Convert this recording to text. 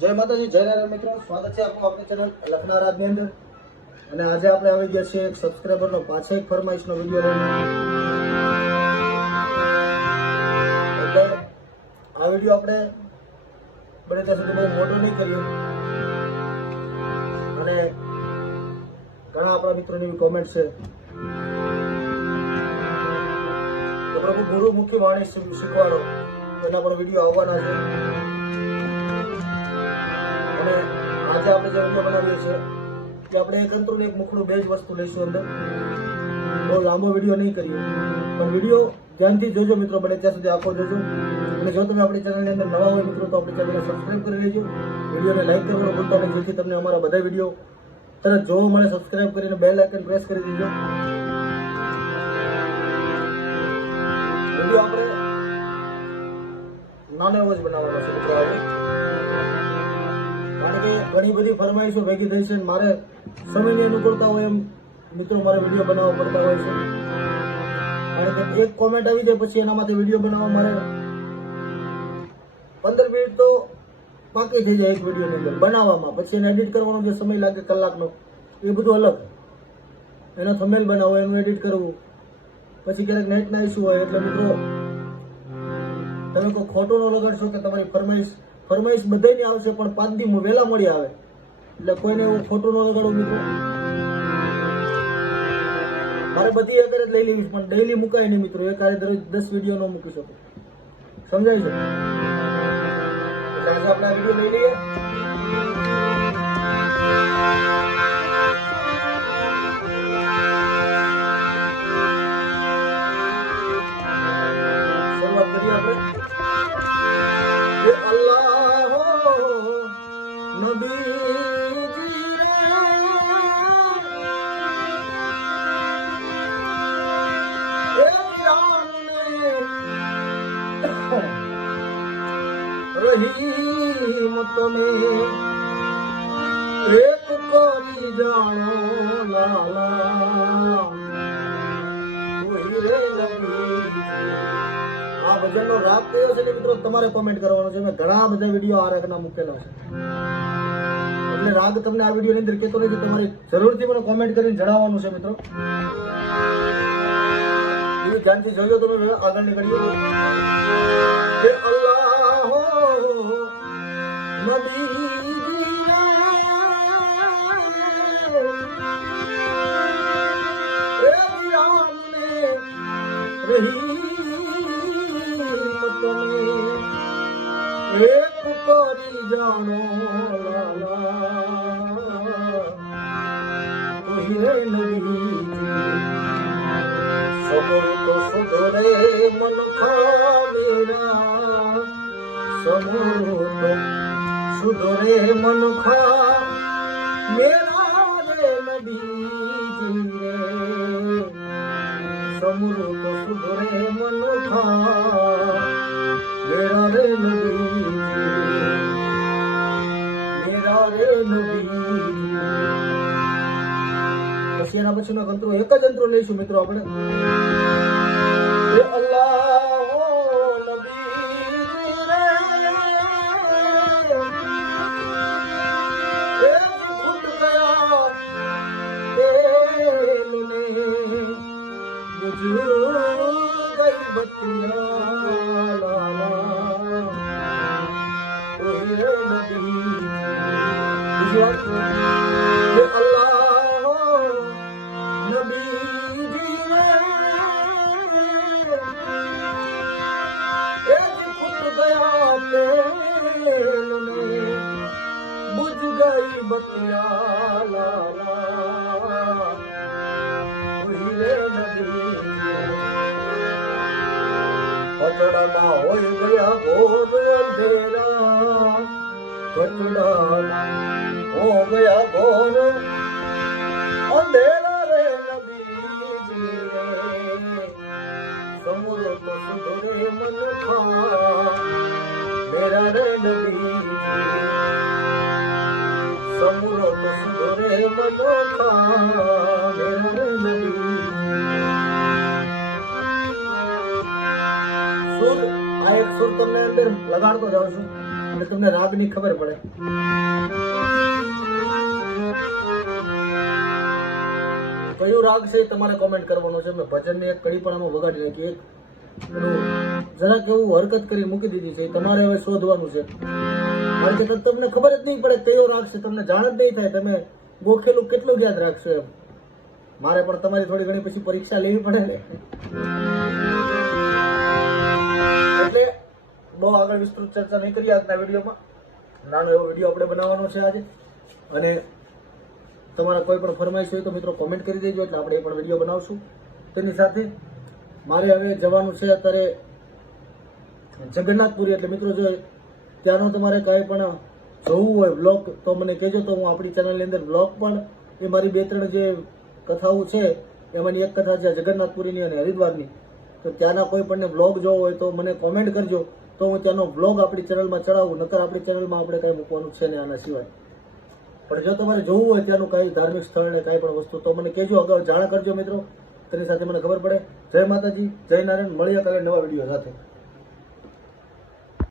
જય માતાજી, જય નારાયણ મિત્રો. સ્વાગત છે આપનું આપણી ચેનલ લખના રાજની અંદર. અને આજે આપણે આવી ગયા છીએ એક સબસ્ક્રાઈબરનો પાછો એક ફરમાઈશનો વિડીયો લઈને. એટલે આ વિડીયો આપણે બને ત્યાં સુધી બહુ મોટો નહીં કર્યો. અને ઘણા આપણા મિત્રોની એવી કોમેન્ટ છે કે પ્રભુ ગુરુમુખી વાણી શીખવાડો, એના પર વિડીયો આવવાના છે. અને આજે આપણે જે વિડીયો બનાવીએ છીએ કે આપણે એક અંતરું એક મુખડું બે જ વસ્તુ લઈશું અંદર. બહુ લાંબો વિડીયો નહીં કરીએ, પણ વિડીયો ધ્યાનથી જોજો મિત્રો, બને ત્યાં સુધી આખો જોજો. અને જો તમે આપણી ચેનલની અંદર નવા હોય મિત્રો તો આપણી ચેનલને સબસ્ક્રાઈબ કરી લેજો, વિડીયોને લાઈક કરવાનું ભૂલતા નહીં, જેથી તમને અમારા બધા વિડીયો તરત જોવા મળે. સબસ્ક્રાઈબ કરીને બેલ આઇકન પ્રેસ કરી દેજો. વિડીયો આપણે નાનો એવો જ બનાવવાનો છે મિત્રો આજે, કારણ કે ઘણી બધી ફરમાઈશો ભેગી થઈ છે. મારે સમયની અનુકૂળતા હોય એમ મિત્રો મારે વિડીયો બનાવવા પડતા હોય છે. કારણ કે એક કોમેન્ટ આવી જાય પછી એનામાંથી વિડીયો બનાવવા મારે 15 મિનિટ તો પાકી થઈ જાય એક વિડીયોની અંદર બનાવવામાં. પછી એને એડિટ કરવાનો જે સમય લાગે કલાકનો, એ બધું અલગ. એનો થંબનેલ બનાવો, એનું એડિટ કરવું, પછી ક્યારેક નેટના ઇસ્યુ હોય. એટલે મિત્રો તમે કોઈ ખોટું ન લગાડશો કે તમારી ફરમાઈશ બધાની આવશે, પણ 5 દી વહેલા મળી આવે. એટલે કોઈને એવું ખોટું ન લગાડવું મિત્રો. મારે બધી એક જ લઈ લેવી, પણ ડેઈલી મુકાય નહીં મિત્રો. એક આજે દરરોજ 10 વિડીયો ન મૂકી શકું, સમજાય છે? એટલે આજે આપણે આ વિડીયો લઈ લઈએ. શરૂઆત કરીએ આપણે. અલ્લાહ નબી રહીમ તમે એક કરી જાણો લાલા તુહી રે નબી. આ ભજનનો રાગ કયો છે મિત્રો તમારે કોમેન્ટ કરવાનો છે. મેં ઘણા બધા વિડીયો આ રાગના મૂકેલા છે, એટલે રાગ તમને આ વિડીયોની અંદર કહેતો નથી. તમારે જરૂરથી મને કોમેન્ટ કરીને જણાવવાનું છે મિત્રો. એ ધ્યાનથી જોજો તમે. આગળ નીકળીએ. અલ્લાહ નબી એક કરી જાણો સમૂહ તો સુધરે મન ખામેરા, સમૂહ તો સુધરે મન ખા મેરા રે નબીજી રે, સમૂહ તો સુધરે મન ખા મેરા રે નબીજી, મેરા રે નબીજી. પછી એના પછીનો અંતરો એક જ અંતરો લઈશું મિત્રો આપણે. અલ્લાહ નબી રે ખુદ ગયા તેલને બુઝ ગઈ બત્તિયાં લાલા ઓહે નબી. બીજી વાત, અલ્લાહ बुझ गई बतिया लाला कचड़ा हो गया घोर अंधेरा, कचड़ा हो गया घोर अंधेरा रे नबीजी रे, समूह तो सुधरे मन खा मेरा रे नबीजी, समूह तो सुधरे मन खा मेरा रे नबीजी. સુર આ એક સુર તમને અંદર લગાડતો જાઉં છું. એટલે તમને રાગની ખબર પડે. કયો રાગ છે એ તમારે કોમેન્ટ કરવાનો છે. મેં ભજનની એક કડી પણ આમાં વગાડી નાખી, એક જરાક એવું હરકત કરી મૂકી દીધી છે, એ તમારે હવે શોધવાનું છે. કારણ કે તમને ખબર જ નહીં પડે કયો રાગ છે, તમને જાણ જ નહીં થાય તમે ગોખેલું કેટલું યાદ રાખશો એમ. મારે પણ તમારી થોડી ઘણી પછી પરીક્ષા લેવી પડે ને, એટલે બહુ આગળ વિસ્તૃત ચર્ચા નહીં કરીએ આજના વિડીયોમાં. નાનો એવો વિડીયો આપણે બનાવવાનો છે આજે, અને તમારા કોઈ પણ ફરમાઈશ હોય તો મિત્રો કોમેન્ટ કરી દેજો, એટલે આપણે એ પણ વિડીયો બનાવશું. તેની સાથે મારે હવે જવાનું છે અત્યારે જગન્નાથપુરી. એટલે મિત્રો જો ત્યાંનો તમારે કાંઈ પણ જોવું હોય બ્લોગ તો મને કહેજો, તો હું આપણી ચેનલની અંદર બ્લોગ પણ એ મારી 2-3 જે કથાઓ છે એમાંની એક કથા છે જગન્નાથપુરીની અને હરિદ્વારની, તો ત્યાંના કોઈ પણ બ્લોગ જોવો હોય તો મને કોમેન્ટ કરજો, તો હું ત્યાંનો બ્લોગ આપણી ચેનલમાં ચડાવું. નકર આપણી ચેનલમાં આપણે કાંઈ મૂકવાનું છે ને આના સિવાય. પણ જો તમારે જોવું હોય ત્યાંનું કાંઈ ધાર્મિક સ્થળ ને કાંઈ પણ વસ્તુ તો મને કહેજો, અગાઉ જાણ કરજો મિત્રો, તેની સાથે મને ખબર પડે. જય માતાજી, જય નારાયણ. મળીએ કાલે નવા વિડીયો સાથે.